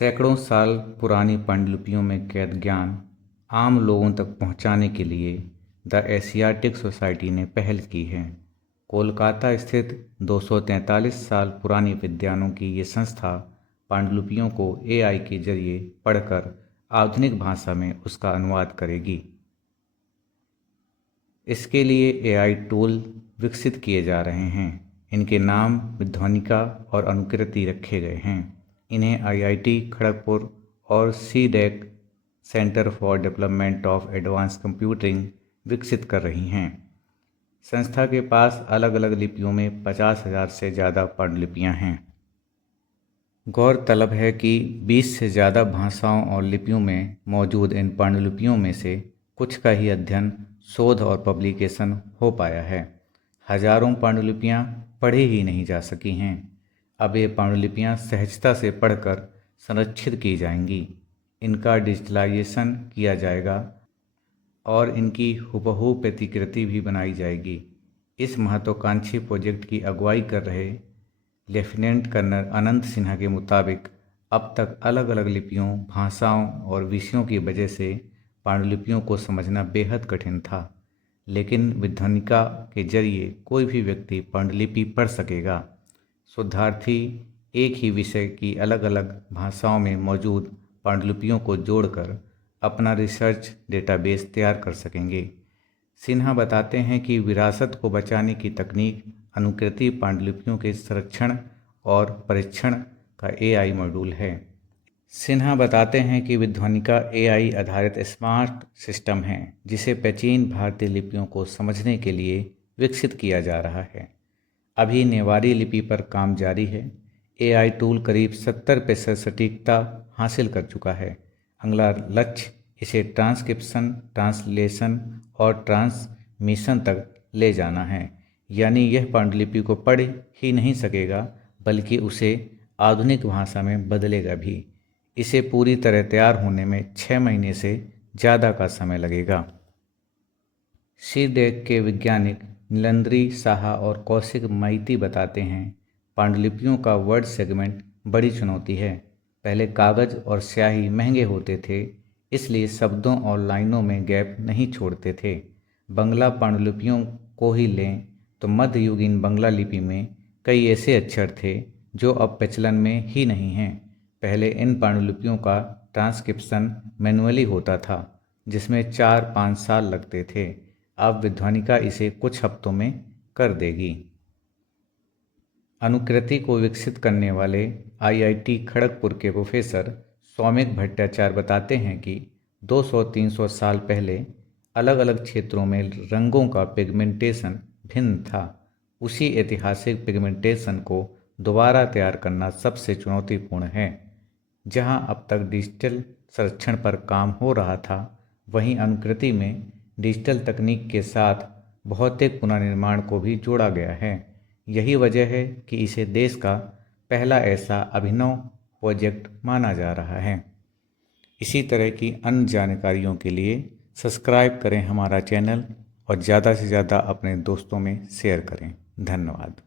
सैकड़ों साल पुरानी पांडुलिपियों में कैद ज्ञान आम लोगों तक पहुंचाने के लिए द एशियाटिक सोसाइटी ने पहल की है। कोलकाता स्थित 243 साल पुरानी विद्वानों की ये संस्था पांडुलिपियों को एआई के जरिए पढ़कर आधुनिक भाषा में उसका अनुवाद करेगी। इसके लिए एआई टूल विकसित किए जा रहे हैं। इनके नाम विध्वनिका और अनुकृति रखे गए हैं। इन्हें आईआईटी खड़गपुर और CDAC centre for development of advance computing विकसित कर रही हैं। संस्था के पास अलग अलग लिपियों में 50,000 से ज़्यादा पांडुलिपियाँ हैं। गौरतलब है कि 20 से ज़्यादा भाषाओं और लिपियों में मौजूद इन पांडुलिपियों में से कुछ का ही अध्ययन, शोध और पब्लिकेशन हो पाया है। हजारों पांडुलिपियाँ पढ़ी ही नहीं जा सकी हैं। अब ये पांडुलिपियाँ सहजता से पढ़कर संरक्षित की जाएंगी। इनका डिजिटलाइजेशन किया जाएगा और इनकी हुबहू प्रतिकृति भी बनाई जाएगी। इस महत्वाकांक्षी प्रोजेक्ट की अगुवाई कर रहे लेफ्टिनेंट कर्नल अनंत सिन्हा के मुताबिक अब तक अलग अलग लिपियों, भाषाओं और विषयों की वजह से पांडुलिपियों को समझना बेहद कठिन था, लेकिन विध्वनिका के जरिए कोई भी व्यक्ति पांडुलिपि पढ़ सकेगा। शोधार्थी एक ही विषय की अलग अलग भाषाओं में मौजूद पांडुलिपियों को जोड़कर अपना रिसर्च डेटाबेस तैयार कर सकेंगे। सिन्हा बताते हैं कि विरासत को बचाने की तकनीक अनुकृति पांडुलिपियों के संरक्षण और परीक्षण का एआई मॉड्यूल है। सिन्हा बताते हैं कि विध्वनिका एआई आधारित स्मार्ट सिस्टम है जिसे प्राचीन भारतीय लिपियों को समझने के लिए विकसित किया जा रहा है। अभी नेवारी लिपि पर काम जारी है। एआई टूल करीब 70% सटीकता हासिल कर चुका है। अगला लक्ष्य इसे ट्रांसक्रिप्शन, ट्रांसलेशन और ट्रांसमिशन तक ले जाना है। यानी यह पांडुलिपि को पढ़ ही नहीं सकेगा बल्कि उसे आधुनिक भाषा में बदलेगा भी। इसे पूरी तरह तैयार होने में 6 महीने से ज़्यादा का समय लगेगा। सीडैक के वैज्ञानिक नीलंद्री साहा और कौशिक माइती बताते हैं, पांडुलिपियों का वर्ड सेगमेंट बड़ी चुनौती है। पहले कागज़ और स्याही महंगे होते थे, इसलिए शब्दों और लाइनों में गैप नहीं छोड़ते थे। बंगला पांडुलिपियों को ही लें तो मध्ययुगीन बंगला लिपि में कई ऐसे अक्षर थे जो अब प्रचलन में ही नहीं हैं। पहले इन पांडुलिपियों का ट्रांसक्रिप्शन मैनुअली होता था, जिसमें 4-5 साल लगते थे। अब विध्वनिका इसे कुछ हफ्तों में कर देगी। अनुकृति को विकसित करने वाले आईआईटी खड़गपुर के प्रोफेसर सौमिक भट्टाचार्य बताते हैं कि 200-300 साल पहले अलग अलग क्षेत्रों में रंगों का पिगमेंटेशन भिन्न था। उसी ऐतिहासिक पिगमेंटेशन को दोबारा तैयार करना सबसे चुनौतीपूर्ण है। जहां अब तक डिजिटल संरक्षण पर काम हो रहा था, वहीं अनुकृति में डिजिटल तकनीक के साथ भौतिक पुनर्निर्माण को भी जोड़ा गया है। यही वजह है कि इसे देश का पहला ऐसा अभिनव प्रोजेक्ट माना जा रहा है। इसी तरह की अन्य जानकारियों के लिए सब्सक्राइब करें हमारा चैनल और ज़्यादा से ज़्यादा अपने दोस्तों में शेयर करें। धन्यवाद।